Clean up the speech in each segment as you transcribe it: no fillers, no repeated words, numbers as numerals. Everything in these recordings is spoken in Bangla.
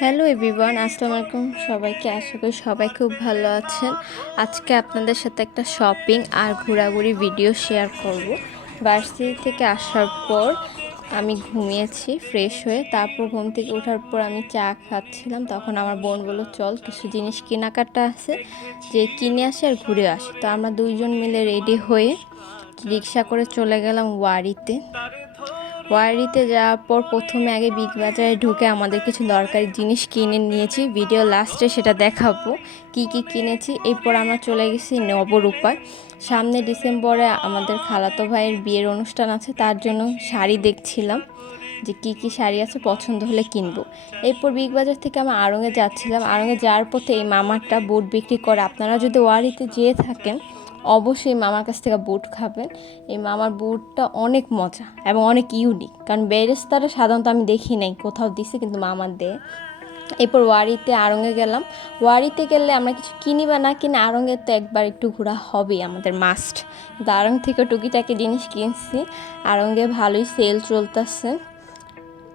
হ্যালো এভরিওয়ান, আসসালামু আলাইকুম সবাইকে। আশা করি সবাই খুব ভালো আছেন। আজকে আপনাদের সাথে একটা শপিং আর ঘোরাঘুরি ভিডিও শেয়ার করব। ভার্সিটি থেকে আসার পর আমি ঘুমিয়েছি ফ্রেশ হয়ে, তারপর ঘুম থেকে ওঠার পর আমি চা খাচ্ছিলাম। তখন আমার বোন বলল চল কিছু জিনিস কেনাকাটা আছে, যে কিনে আসি আর ঘুরে আসি। তো আমরা দুইজন মিলে রেডি হয়ে রিক্সা করে চলে গেলাম ওয়ারিতে। ওয়ারিতে যাওয়ার পর প্রথমে আগে বিগ বাজারে ঢুকে আমাদের কিছু দরকারি জিনিস কিনে নিয়েছি। ভিডিও লাস্টে সেটা দেখাবো কি কি কিনেছি। এরপর আমরা চলে গেছি নবরূপায়। সামনে ডিসেম্বরে আমাদের খালাতো ভাইয়ের বিয়ের অনুষ্ঠান আছে, তার জন্য শাড়ি দেখছিলাম যে কি কি শাড়ি আছে, পছন্দ হলে কিনবো। এরপর বিগ বাজার থেকে আমি আড়ংয়ে যাচ্ছিলাম। আড়ংয়ে যাওয়ার পথে এই মামারটা বুট বিক্রি করে। আপনারা যদি ওয়ারিতে যেয়ে থাকেন অবশ্যই মামার কাছ থেকে বুট খাবেন। এই মামার বুটটা অনেক মজা এবং অনেক ইউনিক, কারণ বেরেস্তারা সাধারণত আমি দেখি নাই কোথাও দিছে, কিন্তু মামার দেয়। এরপর ওয়ারিতে আড়ংয়ে গেলাম। ওয়ারিতে গেলে আমরা কিছু কিনি বা না কিনে আড়ংয়ে তো একবার একটু ঘোরা হবেই আমাদের মাস্ট। কিন্তু আড়ং থেকে টুকিটাকি জিনিস কিনছি। আড়ংয়ে ভালোই সেল চলতেছে।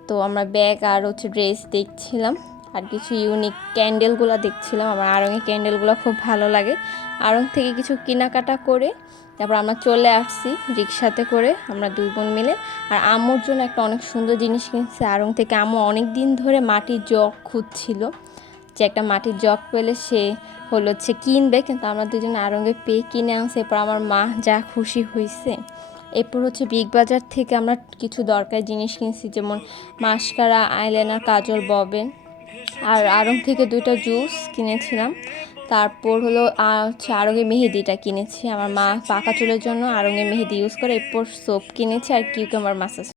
তো আমরা ব্যাগ আর ড্রেস দেখছিলাম, আর কিছু ইউনিক ক্যান্ডেলগুলো দেখছিলাম। আমার আড়ংয়ে ক্যান্ডেলগুলো খুব ভালো লাগে। আড়ং থেকে কিছু কেনাকাটা করে তারপর আমরা চলে আসছি রিক্সাতে করে, আমরা দুই বোন মিলে। আর আম্মুর জন্য একটা অনেক সুন্দর জিনিস কিনছে আড়ং থেকে। আম্মু অনেক দিন ধরে মাটির জগ খুঁজছিল, যে একটা মাটির জগ পেলে সে কিনবে, কিন্তু আমরা দুজনে আড়ংয়ে পেয়ে কিনে আনছি। এরপর আমার মা যা খুশি হয়েছে। এরপর বিগ বাজার থেকে আমরা কিছু দরকারি জিনিস কিনছি, যেমন মাস্কারা, আইলাইনার, কাজল, ববেন। আর আড়ং থেকে দুইটা জুস কিনেছিলাম। তারপর আড়ংয়ে মেহেদিটা কিনেছি। আমার মা পাকা চুলের জন্য আড়ংয়ে মেহেদি ইউজ করে। এরপর সোপ কিনেছি আর কিউকাম্বার মাসাজ